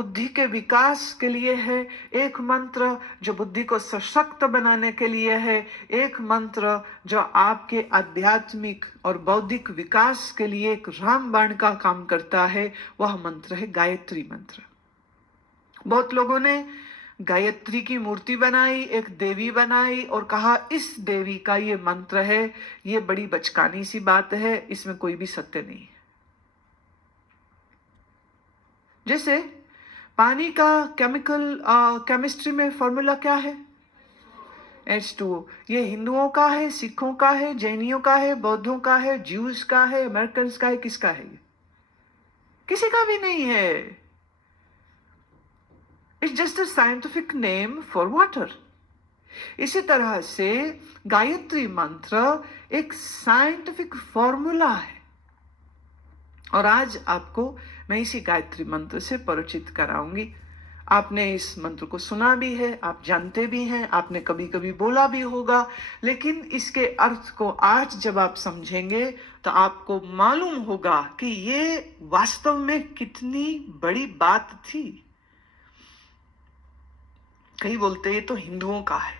बुद्धि के विकास के लिए है, एक मंत्र जो बुद्धि को सशक्त बनाने के लिए है, एक मंत्र जो आपके आध्यात्मिक और बौद्धिक विकास के लिए एक रामबाण का काम करता है, वह मंत्र है गायत्री मंत्र। बहुत लोगों ने गायत्री की मूर्ति बनाई, एक देवी बनाई और कहा इस देवी का ये मंत्र है। ये बड़ी बचकानी सी बात है, इसमें कोई भी सत्य नहीं है। जैसे पानी का केमिस्ट्री में फॉर्मूला क्या है? H2O। ये हिंदुओं का है, सिखों का है, जैनियों का है, बौद्धों का है, ज्यूस का है, अमेरिकन का है, किसका है? ये किसी का भी नहीं है। It's just a scientific name for water. इसी तरह से गायत्री मंत्र एक साइंटिफिक फॉर्मूला है, और आज आपको मैं इसी गायत्री मंत्र से परिचित कराऊंगी। आपने इस मंत्र को सुना भी है, आप जानते भी हैं, आपने कभी कभी बोला भी होगा, लेकिन इसके अर्थ को आज जब आप समझेंगे तो आपको मालूम होगा कि ये वास्तव में कितनी बड़ी बात थी। कई बोलते ये तो हिंदुओं का है,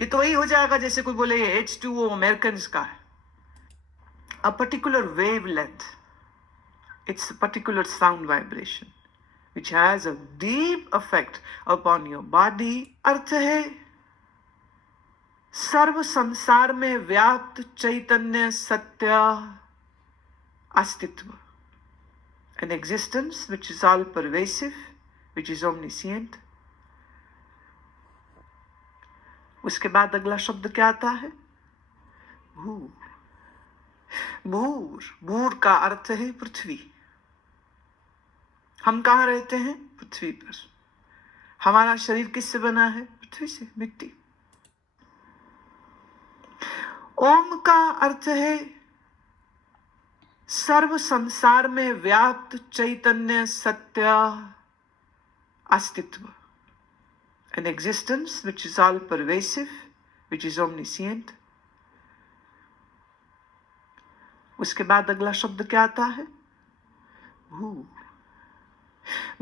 ये तो वही हो जाएगा जैसे कोई बोले ये H2O अमेरिकन का है। A particular wavelength, it's a particular sound vibration which has a deep effect upon your body। अर्थ है सर्व संसार में व्याप्त चैतन्य सत्य अस्तित्व, an existence which is all pervasive, which is omniscient। उसके बाद अगला शब्द क्या आता है? भूर। भूर, भूर का अर्थ है पृथ्वी। हम कहाँ रहते हैं? पृथ्वी पर। हमारा शरीर किससे बना है? पृथ्वी से, मिट्टी। ओम का अर्थ है सर्व संसार में व्याप्त चैतन्य सत्य अस्तित्व, an existence which is all pervasive, which is omniscient। उसके बाद अगला शब्द क्या आता है? भूर।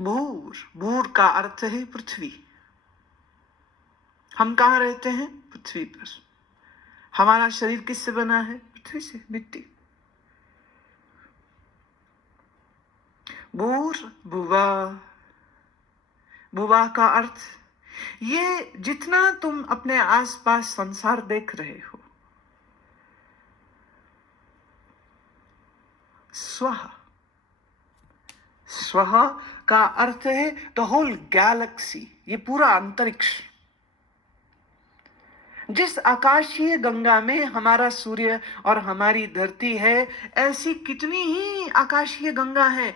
भूर, भूर का अर्थ है पृथ्वी। हम कहाँ रहते हैं? पृथ्वी पर। हमारा शरीर किससे बना है? पृथ्वी से, मिट्टी। भूर भुवा। भुवा का अर्थ, ये जितना तुम अपने आसपास संसार देख रहे हो, स्वः। स्वः का अर्थ है द होल गैलेक्सी, ये पूरा अंतरिक्ष। जिस आकाशीय गंगा में हमारा सूर्य और हमारी धरती है, ऐसी कितनी ही आकाशीय गंगा है।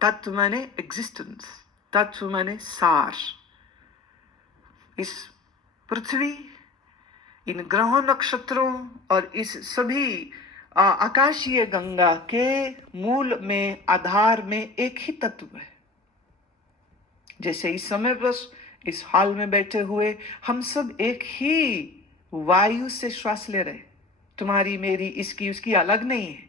तत्व माने एग्जिस्टेंस, तत्व माने सार। इस पृथ्वी, इन ग्रहों नक्षत्रों और इस सभी आकाशीय गंगा के मूल में, आधार में एक ही तत्व है। जैसे इस समय बस इस हॉल में बैठे हुए हम सब एक ही वायु से श्वास ले रहे, तुम्हारी मेरी इसकी उसकी अलग नहीं है।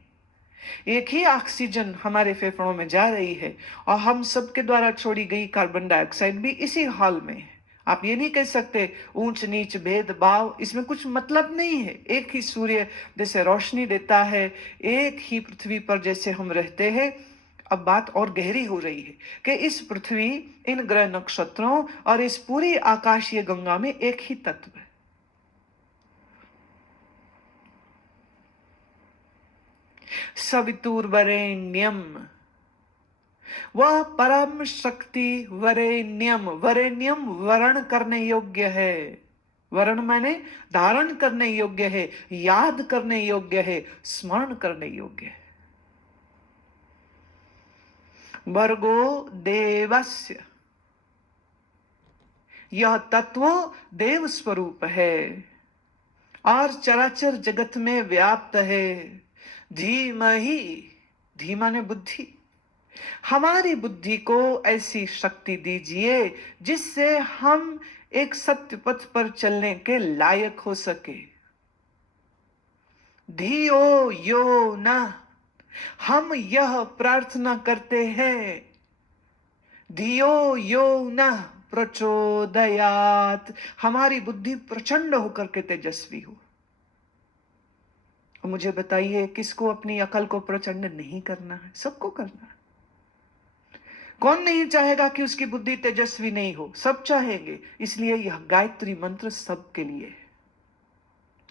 एक ही ऑक्सीजन हमारे फेफड़ों में जा रही है, और हम सब के द्वारा छोड़ी गई कार्बन डाइऑक्साइड भी इसी हॉल में है। आप ये नहीं कह सकते ऊंच नीच भेदभाव, इसमें कुछ मतलब नहीं है। एक ही सूर्य जैसे रोशनी देता है, एक ही पृथ्वी पर जैसे हम रहते हैं। अब बात और गहरी हो रही है कि इस पृथ्वी, इन ग्रह नक्षत्रों और इस पूरी आकाशीय गंगा में एक ही तत्व है। सवितुर्वरेण्यम, वह परम शक्ति वरेण्यम। वरेण्यम वर्ण करने योग्य है। वर्ण माने धारण करने योग्य है, याद करने योग्य है, स्मरण करने योग्य है। भर्गो देवस्य, यह तत्व देव स्वरूप है और चराचर जगत में व्याप्त है। धीमहि, धीमा ने बुद्धि, हमारी बुद्धि को ऐसी शक्ति दीजिए जिससे हम एक सत्य पथ पर चलने के लायक हो सके। धियो यो न, हम यह प्रार्थना करते हैं धियो यो न प्रचोदयात, हमारी बुद्धि प्रचंड होकर के तेजस्वी हो। मुझे बताइए, किसको अपनी अकल को प्रचंड नहीं करना है? सबको करना है। कौन नहीं चाहेगा कि उसकी बुद्धि तेजस्वी नहीं हो? सब चाहेंगे। इसलिए यह गायत्री मंत्र सबके लिए है।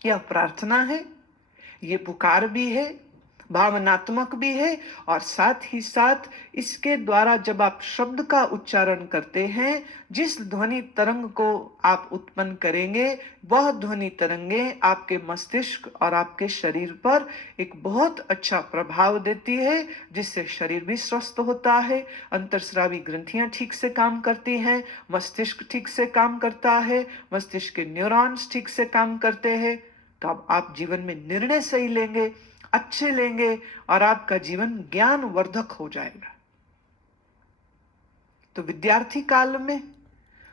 यह प्रार्थना है, ये पुकार भी है, भावनात्मक भी है, और साथ ही साथ इसके द्वारा जब आप शब्द का उच्चारण करते हैं, जिस ध्वनि तरंग को आप उत्पन्न करेंगे, वह ध्वनि तरंगें आपके मस्तिष्क और आपके शरीर पर एक बहुत अच्छा प्रभाव देती है, जिससे शरीर भी स्वस्थ होता है, अंतर्स्रावी ग्रंथियां ठीक से काम करती हैं, मस्तिष्क ठीक से काम करता है, मस्तिष्क के न्यूरॉन्स ठीक से काम करते हैं। तो अब आप जीवन में निर्णय सही लेंगे, अच्छे लेंगे, और आपका जीवन ज्ञानवर्धक हो जाएगा। तो विद्यार्थी काल में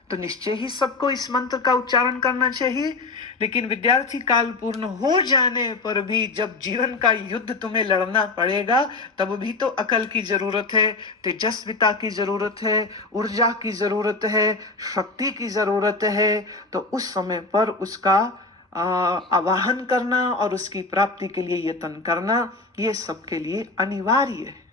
तो निश्चय ही सबको इस मंत्र का उच्चारण करना चाहिए, लेकिन विद्यार्थी काल पूर्ण हो जाने पर भी जब जीवन का युद्ध तुम्हें लड़ना पड़ेगा, तब भी तो अकल की जरूरत है, तेजस्विता की जरूरत है, ऊर्जा की जरूरत है, शक्ति की जरूरत है। तो उस समय पर उसका आवाहन करना और उसकी प्राप्ति के लिए यत्न करना, ये सबके लिए अनिवार्य है।